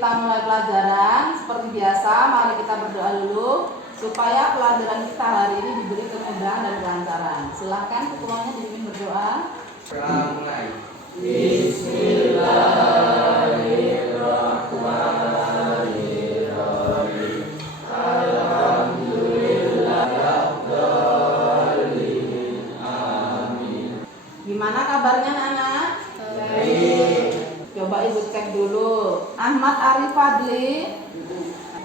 kita mulai pelajaran, seperti biasa, mari kita berdoa dulu supaya pelajaran kita hari ini diberi kemudahan dan kelancaran. Silahkan ketuanya dipimpin berdoa. Mulai. Bismillahirrahmanirrahim. Alhamdulillahirrahmanirrahim. Amin. Gimana kabarnya anak-anak? Baik. Coba ibu cek dulu. Ahmad Arif Fadli.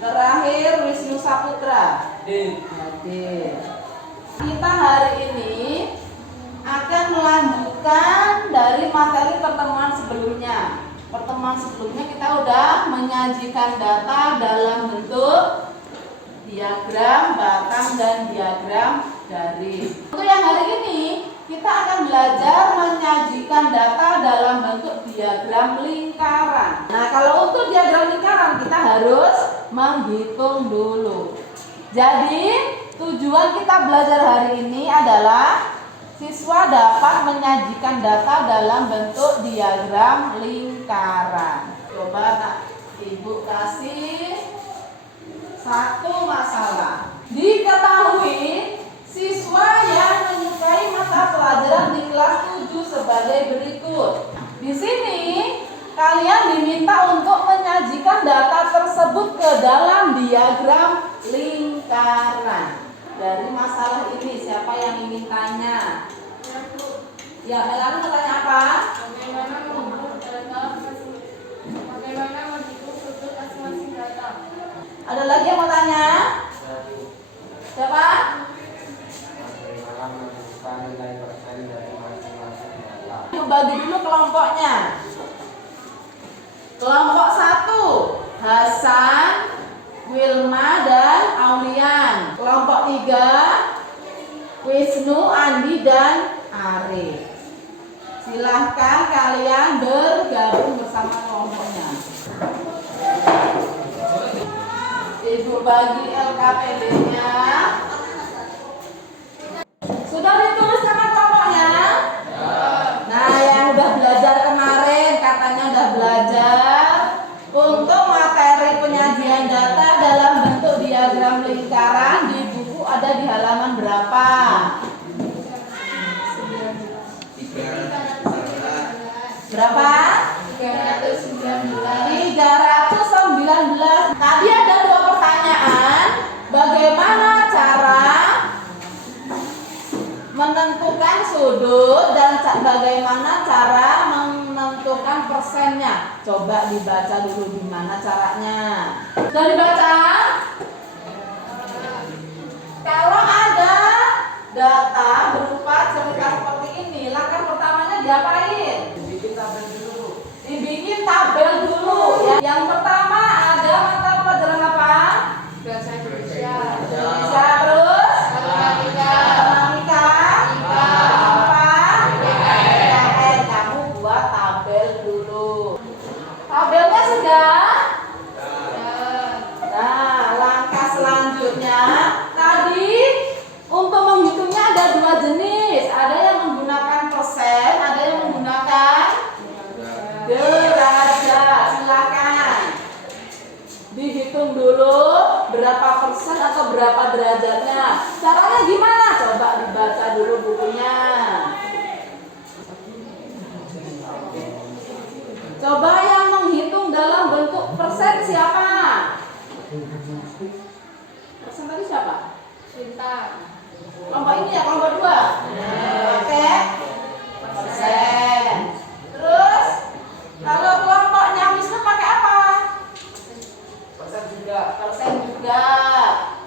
Terakhir Wisnu Saputra. Hadir. Kita hari ini akan melanjutkan dari materi pertemuan sebelumnya. Pertemuan sebelumnya kita udah menyajikan data dalam bentuk diagram batang dan diagram garis. Untuk yang hari ini kita akan belajar menyajikan data dalam bentuk diagram lingkaran. Nah, kalau untuk diagram lingkaran kita harus menghitung dulu. Jadi, tujuan kita belajar hari ini adalah siswa dapat menyajikan data dalam bentuk diagram lingkaran. Coba nak ibu kasih satu masalah. Diketahui siswa yang menyukai mata pelajaran di kelas 7 sebagai berikut. Di sini kalian diminta untuk menyajikan data tersebut ke dalam diagram lingkaran. Dari masalah ini siapa yang ingin tanya? Ya, Melani mau tanya apa? Bagaimana menghitung sudut masing-masing data? Ada lagi yang mau tanya? Siapa? Bagaimana menentukan nilai persen dari masing-masing data? Bagi dulu kelompoknya. Kelompok 1 Hasan, Wilma dan Aulian. Kelompok 3 Wisnu, Andi dan Arif. Silahkan kalian bergabung bersama kelompoknya. Ibu bagi LKPD-nya. Sudah ditulis sama kelompoknya? Nah, yang udah belajar kemarin katanya udah belajar untuk materi penyajian data dalam bentuk diagram lingkaran di buku ada di halaman berapa? 319. Berapa? 319. Tadi ada 2 pertanyaan. Bagaimana cara menentukan sudut dan bagaimana cara menentukan persennya? Coba dibaca dulu gimana caranya. Sudah dibaca? Kalau ada data berupa cerita seperti ini, langkah pertamanya diapain? Dibikin tabel dulu. Dibikin tabel dulu ya. Yang pertama ada mata pelajaran apa? Bahasa Indonesia. Bisa terus? Matematika. Matematika. PKN. Kamu buat tabel dulu. Tabelnya sudah? Nah, langkah selanjutnya tadi untuk menghitungnya ada 2 jenis. Ada yang menggunakan persen, ada yang menggunakan derajat. Silakan dihitung dulu berapa persen atau berapa derajatnya. Caranya gimana? Coba dibaca dulu bukunya. Coba yang menghitung dalam bentuk persen siapa? Persen tadi siapa? Cinta. Kelompok ini ya, kelompok 2. Oke. Persen. Terus kalau kelompoknya Wisnu pakai apa? Persen juga. Persen juga.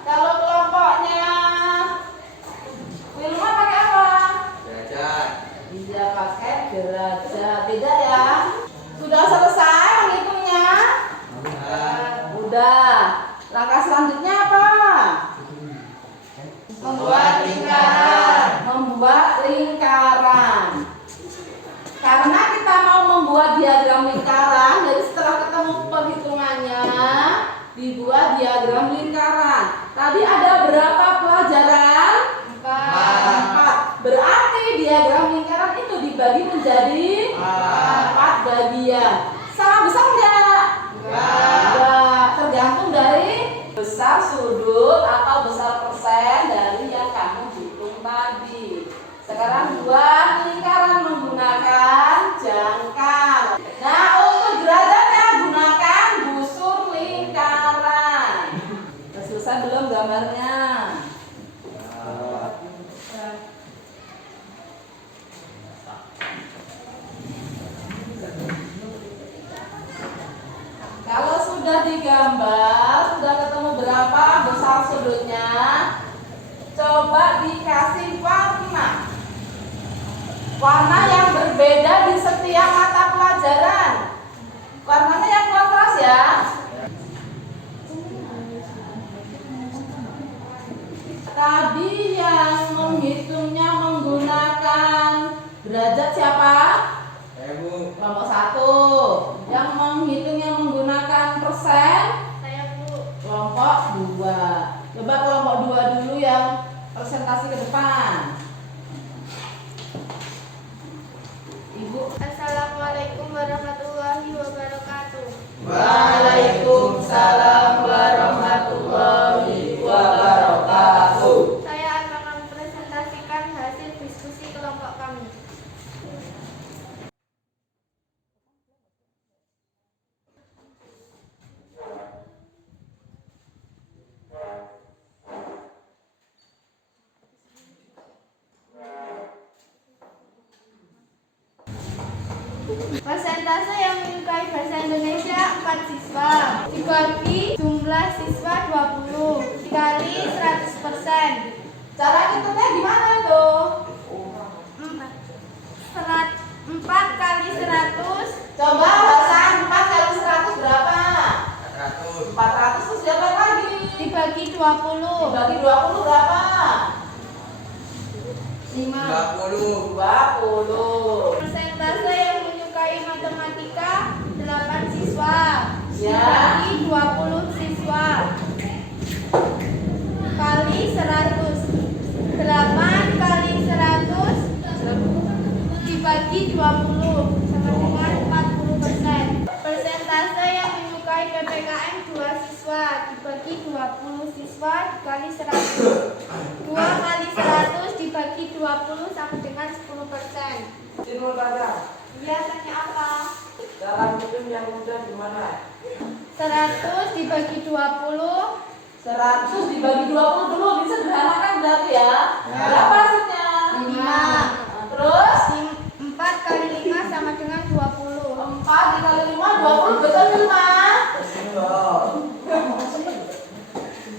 Kalau kelompoknya Wilma pakai apa? Derajat. Dia pakai derajat. Beda ya. Sudah selesai menghitungnya? Udah. Langkah selanjutnya apa? Membuat lingkaran. Membuat lingkaran. Karena kita mau membuat diagram lingkaran, jadi setelah ketemu perhitungannya, dibuat diagram lingkaran. Tadi ada berapa pelajaran? 4. Berarti diagram lingkaran itu dibagi menjadi 4 bagian. Sama besar enggak? Enggak. digambar, sudah ketemu berapa besar sudutnya? Coba dikasih warna. Warna yang berbeda di setiap mata pelajaran. Warnanya yang kontras ya. Tadi yang menghitungnya menggunakan derajat siapa? Saya, Bu. Kelompok 1. Yang menghitungnya menggunakan persen? Saya, Bu. Kelompok 2. Coba kelompok 2 dulu yang presentasi ke depan. Ibu. Assalamualaikum warahmatullahi wabarakatuh. Waalaikumsalam warahmatullahi wabarakatuh. Saya akan mempresentasikan hasil diskusi kelompok kami. Persentase yang menyukai bahasa Indonesia 4 siswa, dibagi jumlah siswa 20 dikali 100%. Cara hitungnya gimana itu? 4 kali 100 Coba Hasan, 4 kali 100 berapa? 400. 400 terus dapat lagi. dibagi 20. Dibagi 20 berapa? 5. 20. 20. Persentase yang menyukai matematika 8 siswa, Ya. dibagi 20 siswa kali 100. 8 kali 100 dibagi 20 sama dengan 40%. Persentase yang menyukai PPKM 2 siswa, dibagi 20 siswa dikali 100. 2 kali 100 dibagi 20 sama dengan 10%. Timur Barat. Iya, tanya apa? Cara hitung yang mudah gimana? 100 dibagi 20. 100 dibagi 20 dulu, disederhanakan berarti ya. Ya. Berapa hasilnya? 5. Terus 4 kali 5 sama dengan 20. 4 dikali 5 20, betul Hilma? Betul.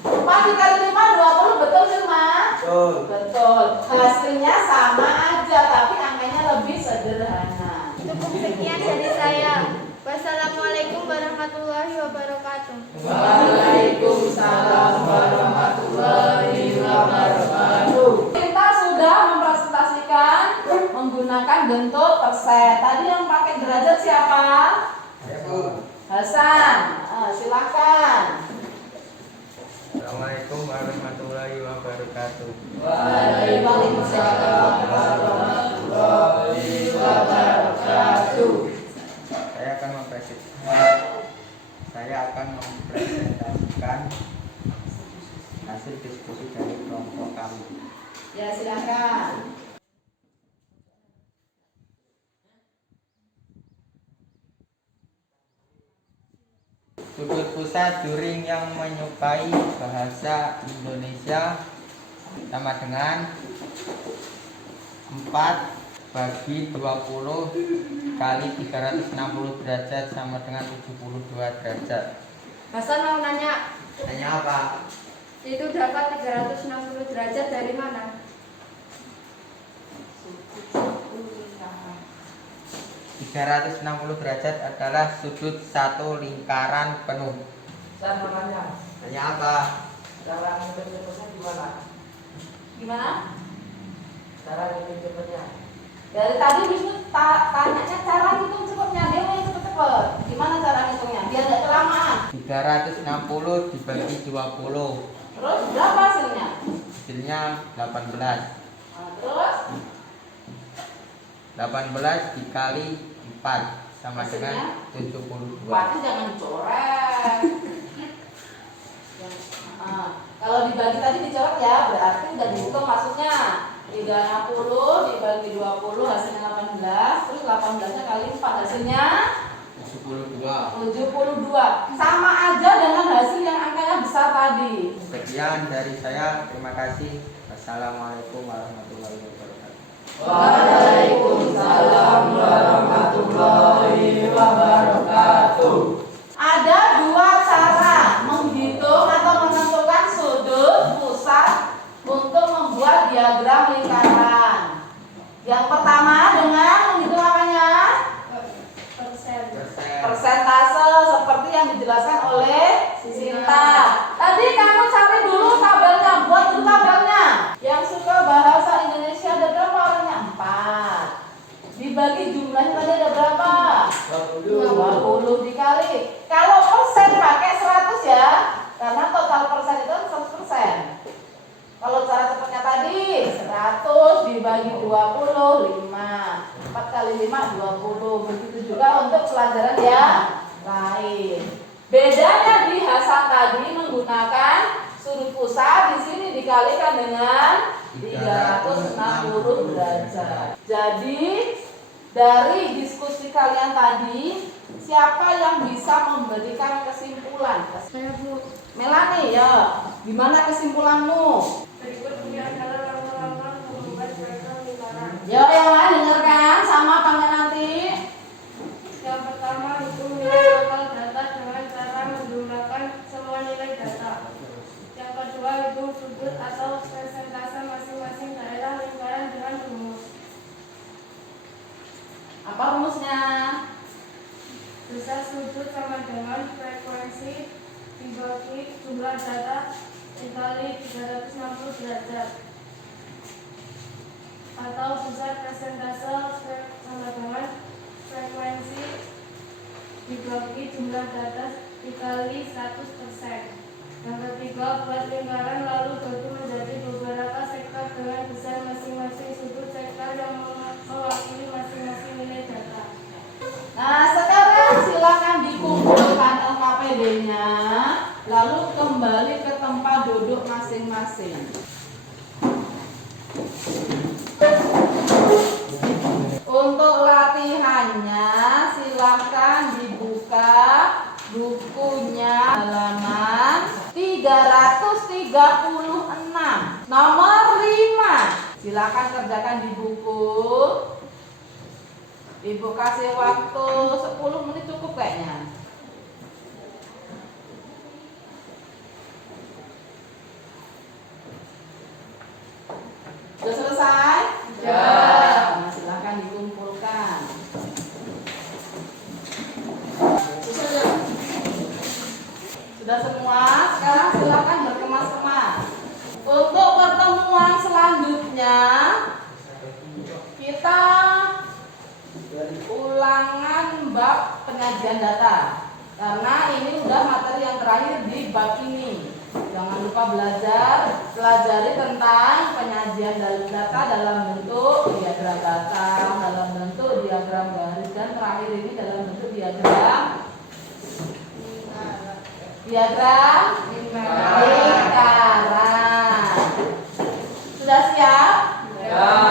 4 dikali 5 20, betul Hilma? Betul. Betul. Hasilnya sama aja tapi angkanya lebih sederhana. Cukup sekian dari saya. Wassalamualaikum warahmatullahi wabarakatuh. Waalaikumsalam warahmatullahi wabarakatuh. Kita sudah mempresentasikan menggunakan bentuk persen. Tadi yang pakai derajat siapa? Saya, Bu. Hasan. Silakan. Assalamualaikum warahmatullahi wabarakatuh. Waalaikumsalam warahmatullahi wabarakatuh. Saya akan mempresentasikan hasil diskusi dari kelompok kami. Ya, silakan. Sudut pusat juring yang menyukai bahasa Indonesia sama dengan 4 bagi 20 kali 360 derajat sama dengan 72 derajat. Hasan mau nanya, Tanya apa? itu dapat 360 derajat dari mana? 360 derajat adalah sudut satu lingkaran penuh. Saya mau nanya, Tanya apa? cara ngitung cepetnya gimana? Gimana? Cara ngitung cepetnya? Dari tadi Wisnu tanyanya cara hitung cepatnya, dia mau yang cepet-cepet. Gimana cara hitungnya? Biar nggak kelamaan. 360 dibagi 20. Terus berapa hasilnya? Hasilnya 18. Terus 18 dikali 4 sama dengan hasilnya? 72. Berarti jangan dicoret. Kalau dibagi tadi dicoret ya, berarti udah dihitung maksudnya 360 dibagi 20 hasilnya 18, terus 18-nya kali 4 hasilnya 72. Sama aja dengan hasil yang angkanya besar tadi. Sekian dari saya. Terima kasih. Assalamualaikum warahmatullahi wabarakatuh. Waalaikumsalam warahmatullahi wabarakatuh. Ada dua cara persentase seperti yang dijelaskan oleh Sinta. Tadi kamu cari dulu tabelnya, buat dulu tabelnya. Yang suka bahasa Indonesia ada berapa orangnya? 4. Dibagi jumlahnya tadi ada berapa? 20 dikali. Kalau persen pakai 100 ya, karena total persen itu 100%. Kalau cara cepatnya tadi 100 dibagi 20, 5. 4 kali 5, 20. Begitu juga untuk pelajaran yang lain. Bedanya di Hasan tadi menggunakan sudut pusat, di sini dikalikan dengan 360 derajat. Jadi dari diskusi kalian tadi, siapa yang bisa memberikan kesimpulan? Saya Bu. Melani ya, gimana kesimpulanmu? Berikut ini adalah langkah-langkah membuat vektor lingkaran. Ya, yang lain dengarkan sama apa enggak nanti? Yang pertama, hitung nilai total data dengan cara menggunakan semua nilai data. Yang kedua, hitung sudut atau persentase masing-masing daerah lingkaran dengan rumus. Apa rumusnya? Besar sudut sama dengan frekuensi dibagi jumlah data dikali 360 derajat. Atau besar persentase sama dengan frekuensi dibagi jumlah data dikali 100%. Yang ketiga, buat lingkaran lalu bagi menjadi beberapa sektor dengan besar masing-masing sudut sektor yang mewakili masing-masing nilai data. Nah, sekarang silakan dikumpulkan LKPD-nya, lalu kembali ke tempat duduk masing-masing. Untuk latihannya, silakan dibuka bukunya halaman 336, nomor 5. Silakan kerjakan di buku. Ibu kasih waktu 10 menit cukup kayaknya. Sudah selesai? Sudah. Nah, silakan dikumpulkan. Sudah semua? Sekarang silakan berkemas-kemas. Untuk pertemuan selanjutnya kita ulangan bab penyajian data, karena ini udah materi yang terakhir di bab ini. Jangan lupa pelajari tentang penyajian data dalam bentuk diagram data, dalam bentuk diagram garis, dan terakhir ini dalam bentuk diagram lingkaran. Sudah siap? Ya.